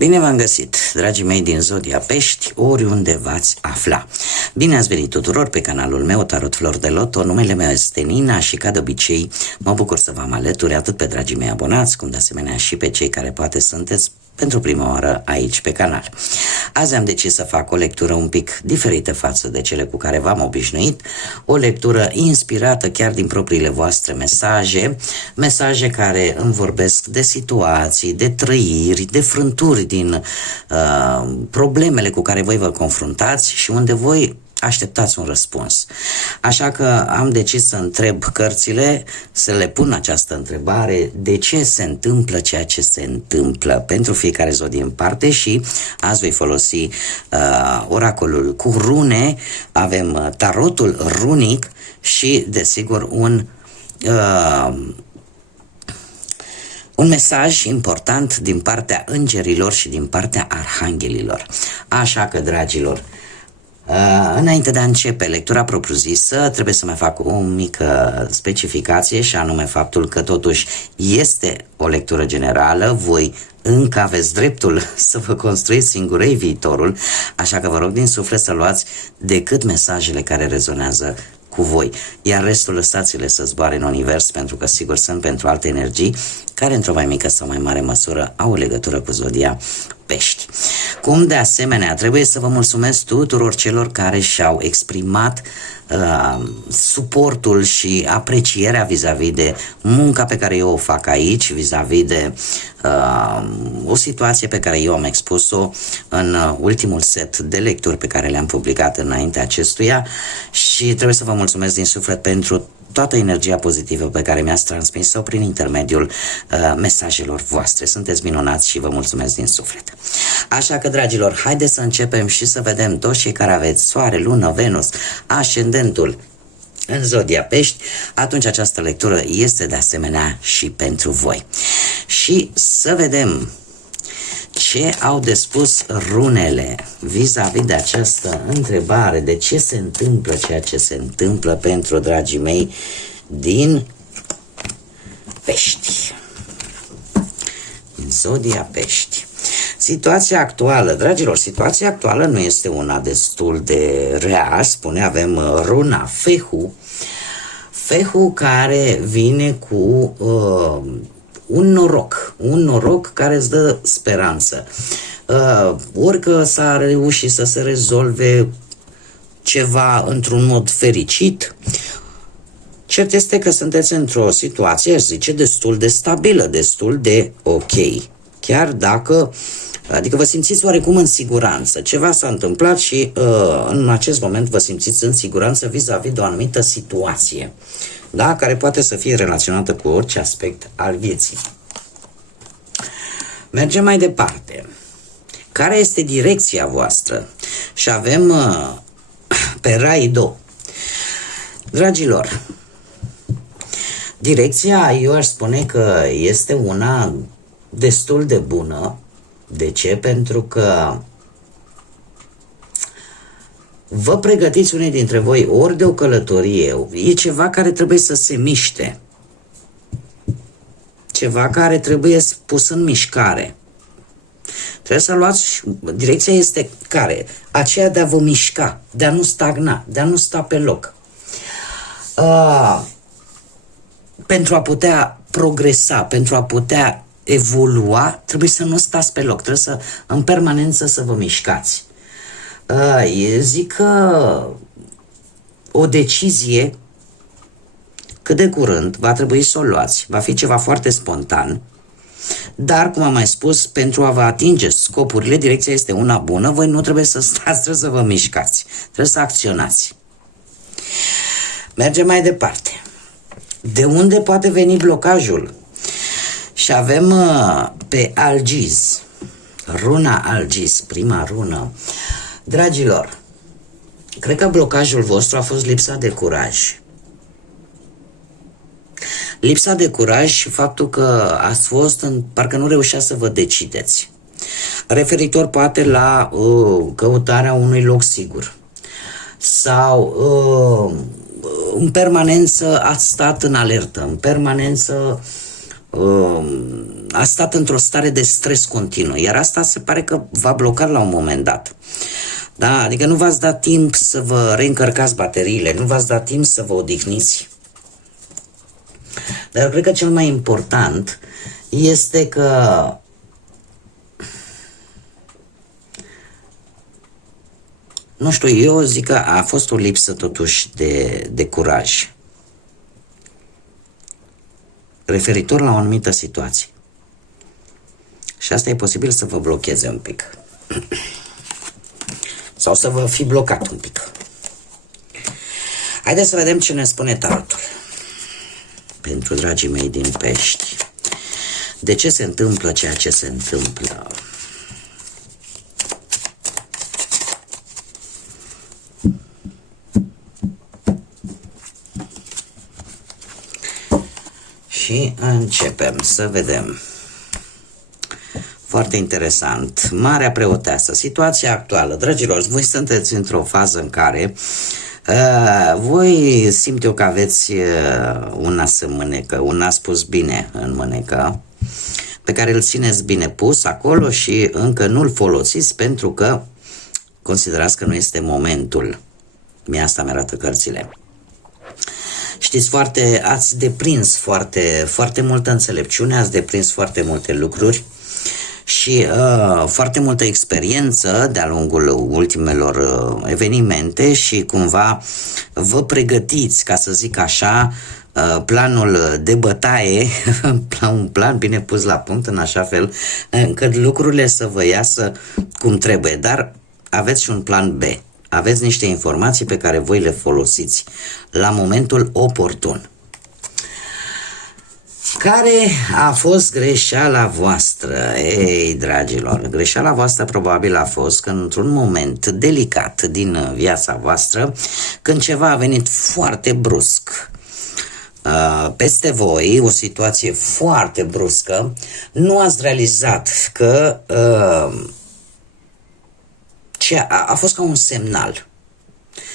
Bine v-am găsit, dragii mei din Zodia Pești, oriunde v-ați afla. Bine ați venit tuturor pe canalul meu Tarot Flor de Loto. Numele meu este Nina și, ca de obicei, mă bucur să vă am alături atât pe dragii mei abonați, cum de asemenea și pe cei care poate sunteți pentru prima oară aici pe canal. Azi am decis să fac o lectură un pic diferită față de cele cu care v-am obișnuit, o lectură inspirată chiar din propriile voastre mesaje care îmi vorbesc de situații, de trăiri, de frânturi din problemele cu care voi vă confruntați și unde voi așteptați un răspuns. Așa că am decis să întreb cărțile, să le pun această întrebare: de ce se întâmplă ceea ce se întâmplă pentru fiecare zodie în parte. Și azi voi folosi oracolul cu rune, avem tarotul runic și, desigur, un mesaj important din partea îngerilor și din partea arhanghelilor. Așa că, dragilor, înainte de a începe lectura propriu-zisă, trebuie să mai fac o mică specificație, și anume faptul că totuși este o lectură generală. Voi încă aveți dreptul să vă construiți singurei viitorul, așa că vă rog din suflet să luați decât mesajele care rezonează cu voi, iar restul lăsați-le să zboare în univers, pentru că sigur sunt pentru alte energii care într-o mai mică sau mai mare măsură au o legătură cu zodia Pești. Cum de asemenea trebuie să vă mulțumesc tuturor celor care și-au exprimat suportul și aprecierea vis-a-vis de munca pe care eu o fac aici, vis-a-vis de o situație pe care eu am expus-o în ultimul set de lecturi pe care le-am publicat înainte acestuia, și trebuie să vă mulțumesc din suflet pentru toată energia pozitivă pe care mi-ați transmis-o prin intermediul mesajelor voastre. Sunteți minunați și vă mulțumesc din suflet. Așa că, dragilor, haideți să începem și să vedem toți cei care aveți Soare, Lună, Venus, Ascendentul în zodia Pești. Atunci această lectură este de asemenea și pentru voi. Și să vedem ce au de spus runele vis-a-vis de această întrebare: de ce se întâmplă ceea ce se întâmplă pentru dragii mei din Pești, din zodia Pești. Situația actuală, dragilor, situația actuală nu este una destul de rea, spune. Avem runa Fehu, Fehu care vine cu un noroc care îți dă speranță. Orică s-a reușit să se rezolve ceva într-un mod fericit, cert este că sunteți într-o situație, aș zice, destul de stabilă, destul de ok. Chiar dacă, adică vă simțiți oarecum în siguranță. Ceva s-a întâmplat și în acest moment vă simțiți în siguranță vis-a-vis de o anumită situație, da? Care poate să fie relaționată cu orice aspect al vieții. Mergem mai departe. Care este direcția voastră? Și avem pe Raido. Dragilor, direcția, eu aș spune că este una destul de bună. De ce? Pentru că vă pregătiți unii dintre voi ori de o călătorie, e ceva care trebuie să se miște, ceva care trebuie pus în mișcare. Trebuie să luați, direcția este care? Aceea de a vă mișca, de a nu stagna, de a nu sta pe loc. Pentru a putea progresa, pentru a putea evolua, trebuie să nu stați pe loc, trebuie să în permanență să vă mișcați. Zic că o decizie cât de curând va trebui să o luați, va fi ceva foarte spontan, dar, cum am mai spus, pentru a vă atinge scopurile, direcția este una bună. Voi nu trebuie să stați, trebuie să vă mișcați, trebuie să acționați. Mergem mai departe. De unde poate veni blocajul? Și avem pe Algiz, runa Algiz, prima rună. Dragilor, cred că blocajul vostru a fost lipsa de curaj. Lipsa de curaj și faptul că ați fost parcă nu reușea să vă decideți. Referitor poate la căutarea unui loc sigur. Sau în permanență ați stat în alertă, în permanență a stat într-o stare de stres continuu, iar asta se pare că v-a blocat la un moment dat. Da, adică nu v-ați dat timp să vă reîncărcați bateriile, nu v-ați dat timp să vă odihniți. Dar eu cred că cel mai important este că nu știu, eu zic că a fost o lipsă totuși de curaj referitor la o anumită situație. Și asta e posibil să vă blocheze un pic. Sau să vă fi blocat un pic. Haideți să vedem ce ne spune tarotul. Pentru dragii mei din pești. De ce se întâmplă ceea ce se întâmplă? Și începem să vedem. Foarte interesant. Marea preoteasă. Situația actuală. Dragilor, voi sunteți într-o fază în care voi simt eu că aveți un nas în mânecă, un nas pus bine în mânecă, pe care îl țineți bine pus acolo și încă nu-l folosiți pentru că considerați că nu este momentul. Mie asta mi-arată cărțile. Știți, ați deprins foarte multă înțelepciune, ați deprins foarte multe lucruri și foarte multă experiență de-a lungul ultimelor evenimente și cumva vă pregătiți, ca să zic așa, planul de bătaie, un plan bine pus la punct în așa fel încât lucrurile să vă iasă cum trebuie, dar aveți și un plan B. Aveți niște informații pe care voi le folosiți la momentul oportun. Care a fost greșeala voastră? Ei, dragilor, greșeala voastră probabil a fost că într-un moment delicat din viața voastră, când ceva a venit foarte brusc peste voi, o situație foarte bruscă, nu ați realizat că a fost ca un semnal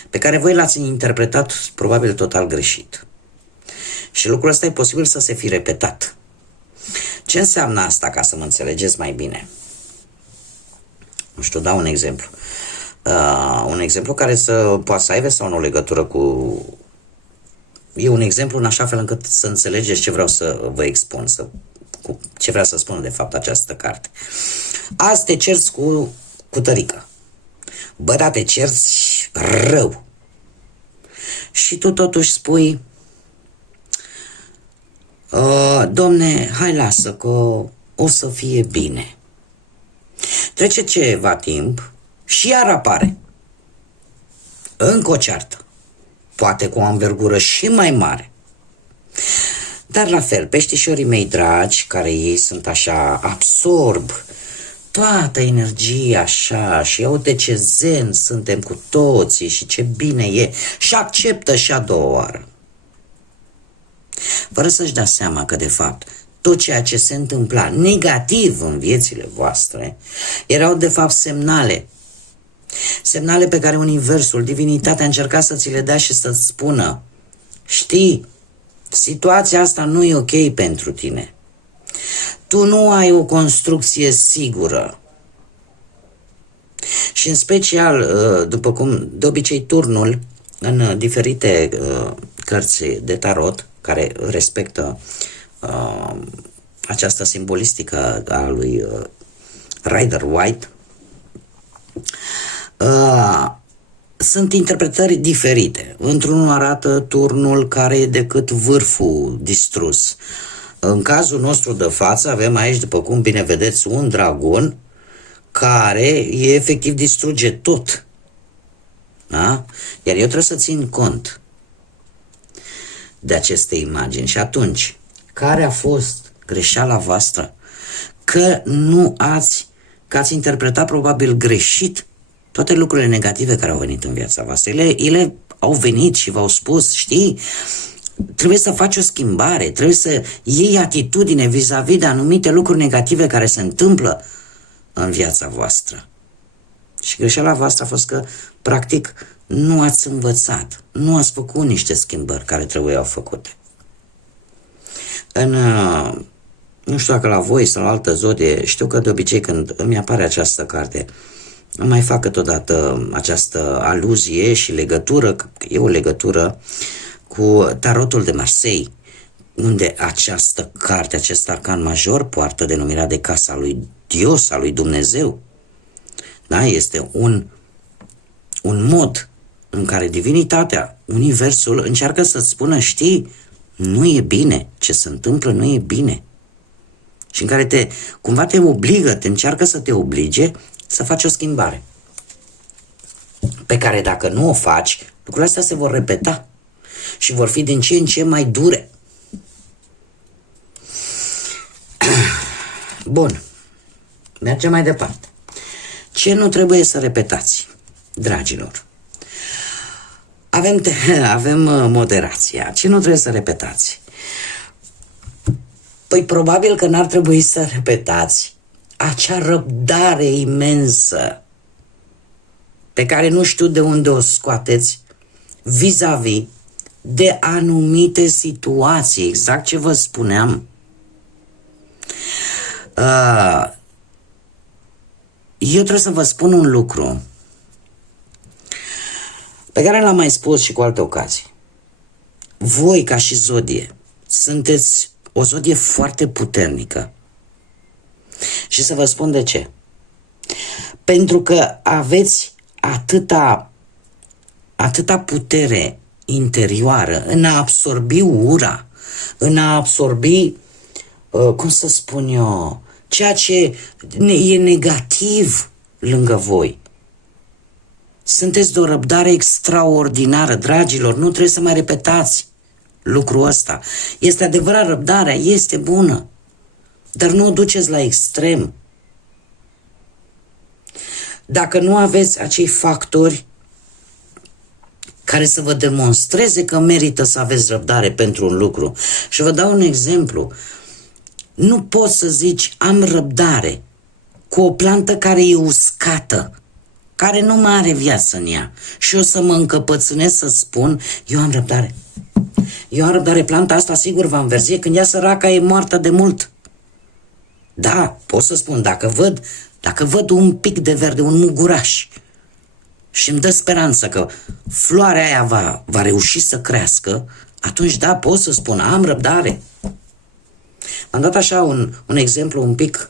pe care voi l-ați interpretat probabil total greșit. Și lucrul ăsta e posibil să se fi repetat. Ce înseamnă asta, ca să mă înțelegeți mai bine? Nu știu, dau un exemplu. Un exemplu care poate să aibă sau nu legătură cu... E un exemplu în așa fel încât să înțelegeți ce vreau să vă expun, ce vrea să spună de fapt această carte. Azi te cerți cu tărică. Bă, da, te cerți rău. Și tu totuși spui, domne, hai lasă că o să fie bine. Trece ceva timp și iar apare încă o ceartă, poate cu o învergură și mai mare. Dar la fel, peștișorii mei dragi, care ei sunt așa, absorb toată energia așa și uite ce zen suntem cu toții și ce bine e și acceptă și a doua oară. Fără să-și dea seama că de fapt tot ceea ce se întâmpla negativ în viețile voastre erau de fapt semnale. Semnale pe care universul, divinitatea încerca să ți le dea și să-ți spună: știi, situația asta nu e ok pentru tine. Tu nu ai o construcție sigură. Și în special, după cum de obicei turnul în diferite cărți de tarot care respectă această simbolistică a lui Rider-Waite, sunt interpretări diferite. Într-unul arată turnul care e decât vârful distrus. În cazul nostru de față avem aici, după cum bine vedeți, un dragon care efectiv distruge tot. Da? Iar eu trebuie să țin cont de aceste imagini. Și atunci, care a fost greșeala voastră? Că ați interpretat probabil greșit toate lucrurile negative care au venit în viața voastră. Ele au venit și v-au spus, știi, trebuie să faci o schimbare, trebuie să iei atitudine vis-a-vis de anumite lucruri negative care se întâmplă în viața voastră. Și greșeala voastră a fost că, practic, nu ați învățat, nu ați făcut niște schimbări care trebuiau făcute. În Nu știu dacă la voi sau la altă zodie, știu că de obicei când îmi apare această carte, îmi mai fac câteodată această aluzie și legătură, că e o legătură cu tarotul de Marseille, unde această carte, acest arcan major, poartă denumirea de Casa lui Dios, a lui Dumnezeu. Da? Este un mod în care divinitatea, universul, încearcă să-ți spună, știi, nu e bine, ce se întâmplă nu e bine. Și în care cumva te obligă, te încearcă să te oblige să faci o schimbare. Pe care dacă nu o faci, lucrurile astea se vor repeta și vor fi din ce în ce mai dure. Bun, mergem mai departe. Ce nu trebuie să repetați, dragilor? Avem moderația. Ce nu trebuie să repetați? Păi probabil că n-ar trebui să repetați acea răbdare imensă pe care nu știu de unde o scoateți vis-a-vis de anumite situații, exact ce vă spuneam. Eu trebuie să vă spun un lucru pe care l-am mai spus și cu alte ocazii. Voi, ca și zodie, sunteți o zodie foarte puternică. Și să vă spun de ce. Pentru că aveți atâta putere interioară în a absorbi ura, în a absorbi, cum să spun eu, ceea ce e negativ lângă voi. Sunteți de o răbdare extraordinară, dragilor, nu trebuie să mai repetați lucrul ăsta. Este adevărat, răbdarea este bună, dar nu o duceți la extrem. Dacă nu aveți acei factori care să vă demonstreze că merită să aveți răbdare pentru un lucru. Și vă dau un exemplu. Nu poți să zici, am răbdare cu o plantă care e uscată, care nu mai are viață în ea. Și eu să mă încăpățânesc să spun, eu am răbdare. Eu am răbdare, planta asta sigur va înverzi, când ea săraca e moartă de mult. Da, pot să spun, dacă văd un pic de verde, un muguraș, și îmi dă speranță că floarea aia va reuși să crească, atunci da, pot să spun, am răbdare. Am dat așa un exemplu un pic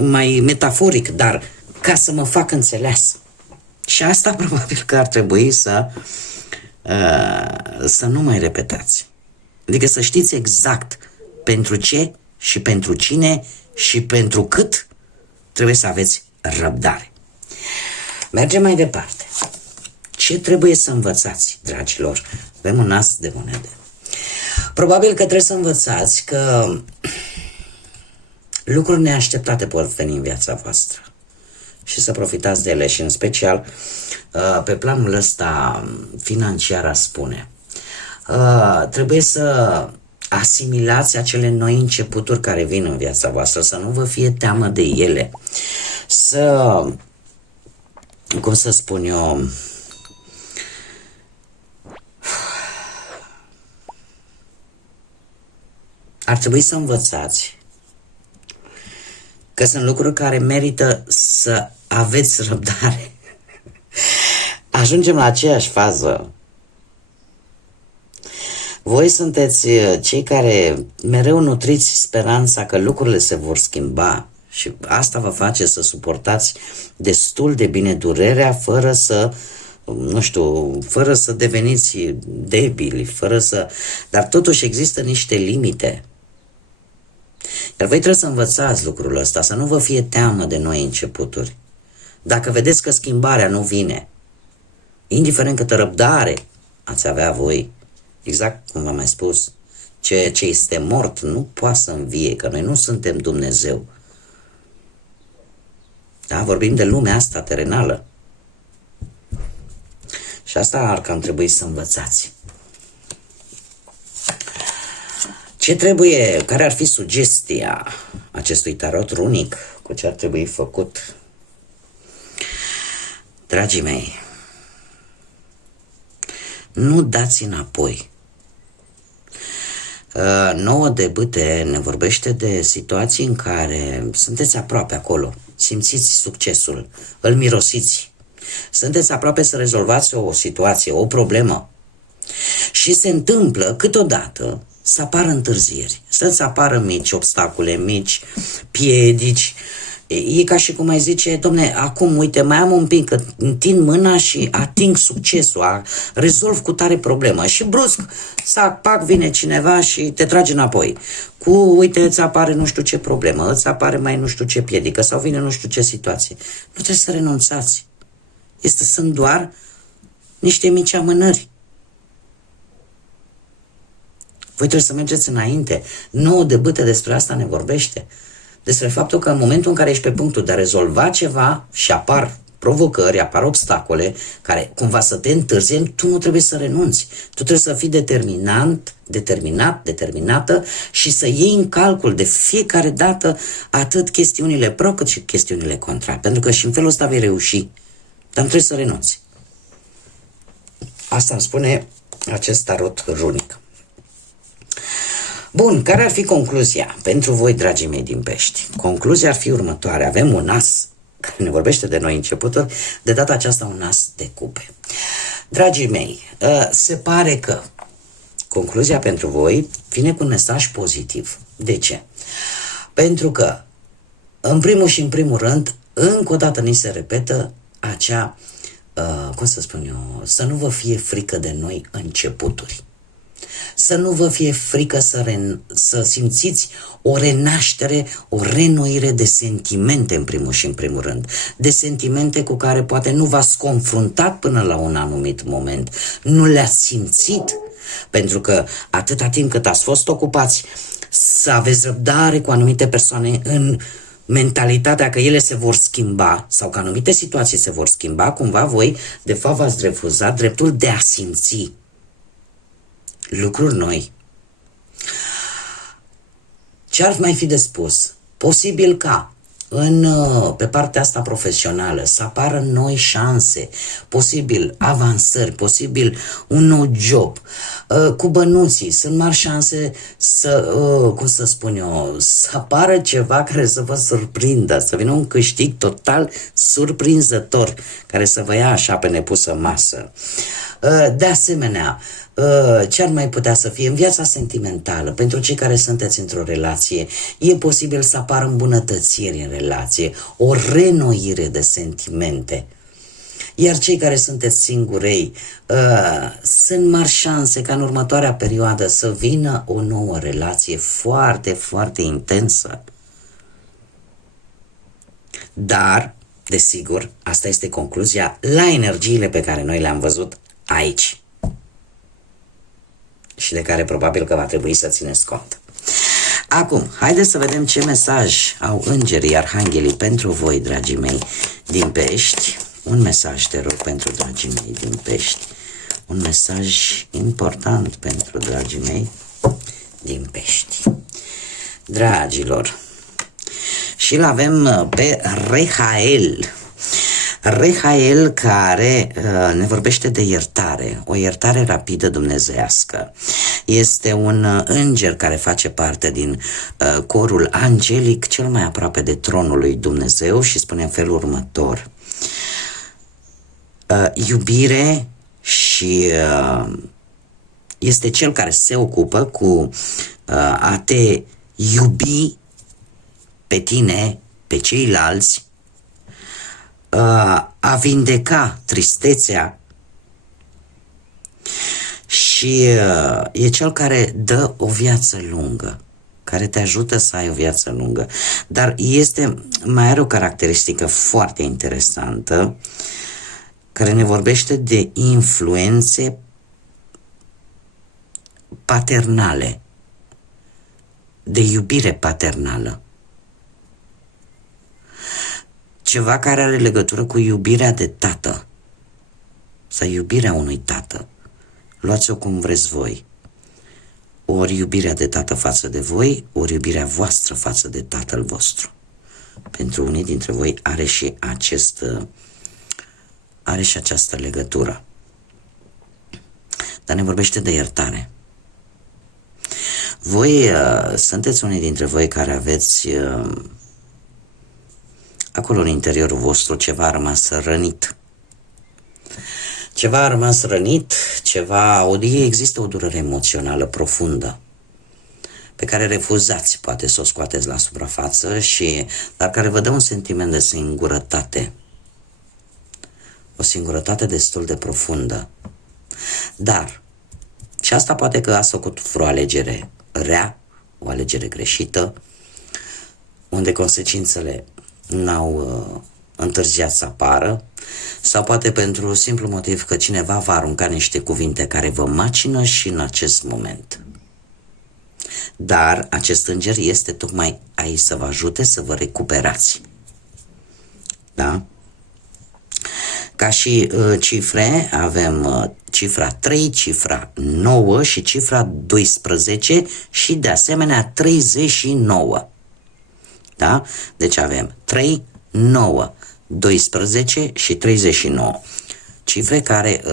mai metaforic, dar ca să mă fac înțeles. Și asta probabil că ar trebui să nu mai repetați. Adică să știți exact pentru ce și pentru cine și pentru cât trebuie să aveți răbdare. Mergem mai departe. Ce trebuie să învățați, dragilor? Avem un as de monede. Probabil că trebuie să învățați că lucruri neașteptate pot veni în viața voastră și să profitați de ele și în special pe planul ăsta financiar, aș spune. Trebuie să asimilați acele noi începuturi care vin în viața voastră, să nu vă fie teamă de ele, cum să spun eu, ar trebui să învățați că sunt lucruri care merită să aveți răbdare. Ajungem la aceeași fază. Voi sunteți cei care mereu nutriți speranța că lucrurile se vor schimba și asta vă face să suportați destul de bine durerea fără să, fără să deveniți debili, dar totuși există niște limite. Iar voi trebuie să învățați lucrul ăsta, să nu vă fie teamă de noi începuturi. Dacă vedeți că schimbarea nu vine, indiferent câtă răbdare ați avea voi, exact cum v-am mai spus, ce este mort nu poate să învie, că noi nu suntem Dumnezeu. Da? Vorbim de lumea asta terenală. Și asta ar cam trebui să învățați. Care ar fi sugestia acestui tarot runic? Cu ce ar trebui făcut? Dragii mei, nu dați înapoi. Nouă de bâte ne vorbește de situații în care sunteți aproape acolo, simțiți succesul, îl mirosiți, sunteți aproape să rezolvați o situație, o problemă și se întâmplă câteodată să apară întârzieri, să-ți apară mici obstacole, mici piedici. E ca și cum ai zice, domne, acum, uite, mai am un pic, că întind mâna și ating succesul, rezolv cu tare problemă și brusc, pac, vine cineva și te trage înapoi. Uite, îți apare nu știu ce problemă, îți apare mai nu știu ce piedică sau vine nu știu ce situație. Nu trebuie să renunțați. Sunt doar niște mici amânări. Voi trebuie să mergeți înainte. Nouă de bâte despre asta ne vorbește. Despre faptul că în momentul în care ești pe punctul de a rezolva ceva și apar provocări, apar obstacole care cumva să te întârzie, tu nu trebuie să renunți. Tu trebuie să fii determinată și să iei în calcul de fiecare dată atât chestiunile pro cât și chestiunile contra. Pentru că și în felul ăsta vei reuși. Dar nu trebuie să renunți. Asta îmi spune acest tarot runic. Bun, care ar fi concluzia pentru voi, dragii mei din Pești? Concluzia ar fi următoare. Avem un as care ne vorbește de noi începuturi, de data aceasta un as de cupe. Dragii mei, se pare că concluzia pentru voi vine cu un mesaj pozitiv. De ce? Pentru că, în primul rând, încă o dată ni se repetă acea, să nu vă fie frică de noi începuturi. Să nu vă fie frică să simțiți o renaștere, o renoire de sentimente în primul rând. De sentimente cu care poate nu v-ați confruntat până la un anumit moment. Nu le-ați simțit. Pentru că atâta timp cât ați fost ocupați să aveți răbdare cu anumite persoane în mentalitatea că ele se vor schimba sau că anumite situații se vor schimba, cumva voi de fapt v-ați refuzat dreptul de a simți lucruri noi. Ce ar mai fi de spus? Posibil ca pe partea asta profesională să apară noi șanse, posibil avansări, posibil un nou job. Cu bănuții sunt mari șanse să apară ceva care să vă surprindă, să vină un câștig total surprinzător care să vă ia așa pe nepusă masă. De asemenea, ce ar mai putea să fie în viața sentimentală, pentru cei care sunteți într-o relație, e posibil să apară îmbunătățiri în relație, o renoire de sentimente. Iar cei care sunteți singurei, sunt mari șanse ca în următoarea perioadă să vină o nouă relație foarte, foarte intensă. Dar, desigur, asta este concluzia la energiile pe care noi le-am văzut aici și de care probabil că va trebui să țineți cont. Acum, haideți să vedem ce mesaj au îngerii, arhanghelii pentru voi, dragii mei din Pești. Un mesaj, te rog, pentru dragii mei din Pești. Un mesaj important pentru dragii mei din Pești. Dragilor, și îl avem pe Rehael. Rehael care ne vorbește de iertare, o iertare rapidă dumnezeiască. Este un înger care face parte din corul angelic cel mai aproape de tronul lui Dumnezeu și spune în felul următor. Iubire și este cel care se ocupă cu a te iubi pe tine, pe ceilalți, a vindeca tristețea și e cel care dă o viață lungă, care te ajută să ai o viață lungă. Dar mai are o caracteristică foarte interesantă care ne vorbește de influențe paternale, de iubire paternală. Ceva care are legătură cu iubirea de tată sau iubirea unui tată. Luați-o cum vreți voi. Ori iubirea de tată față de voi, ori iubirea voastră față de tatăl vostru. Pentru unii dintre voi are și această legătură. Dar ne vorbește de iertare. Voi sunteți unii dintre voi care aveți acolo în interiorul vostru ceva a rămas rănit. Ceva a rămas rănit, există o durere emoțională profundă pe care refuzați poate să o scoateți la suprafață, dar care vă dă un sentiment de singurătate. O singurătate destul de profundă. Dar, și asta poate că ați făcut vreo alegere rea, o alegere greșită, unde consecințele n-au întârziat să apară, sau poate pentru simplu motiv că cineva va arunca niște cuvinte care vă macină și în acest moment. Dar acest înger este tocmai aici să vă ajute să vă recuperați. Da? Ca și cifre avem cifra 3, cifra 9 și cifra 12 și de asemenea 39. Da? Deci avem 3, 9, 12 și 39. Cifre care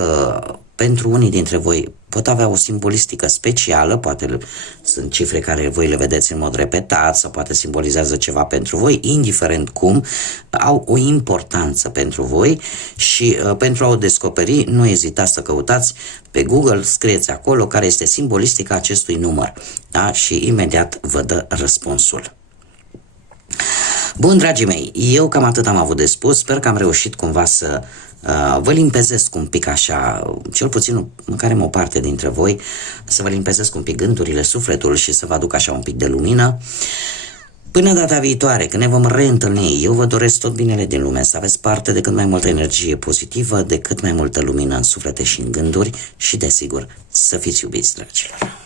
pentru unii dintre voi pot avea o simbolistică specială, poate sunt cifre care voi le vedeți în mod repetat sau poate simbolizează ceva pentru voi, indiferent cum, au o importanță pentru voi și pentru a o descoperi, nu ezitați să căutați pe Google, scrieți acolo care este simbolistica acestui număr, da? Și imediat vă dă răspunsul. Bun, dragii mei, eu cam atât am avut de spus, sper că am reușit cumva să vă limpezesc un pic așa, cel puțin măcar o parte dintre voi, să vă limpezesc un pic gândurile, sufletul și să vă aduc așa un pic de lumină. Până data viitoare, când ne vom reîntâlni, eu vă doresc tot binele din lume, să aveți parte de cât mai multă energie pozitivă, de cât mai multă lumină în suflete și în gânduri și, desigur, să fiți iubiți, dragilor.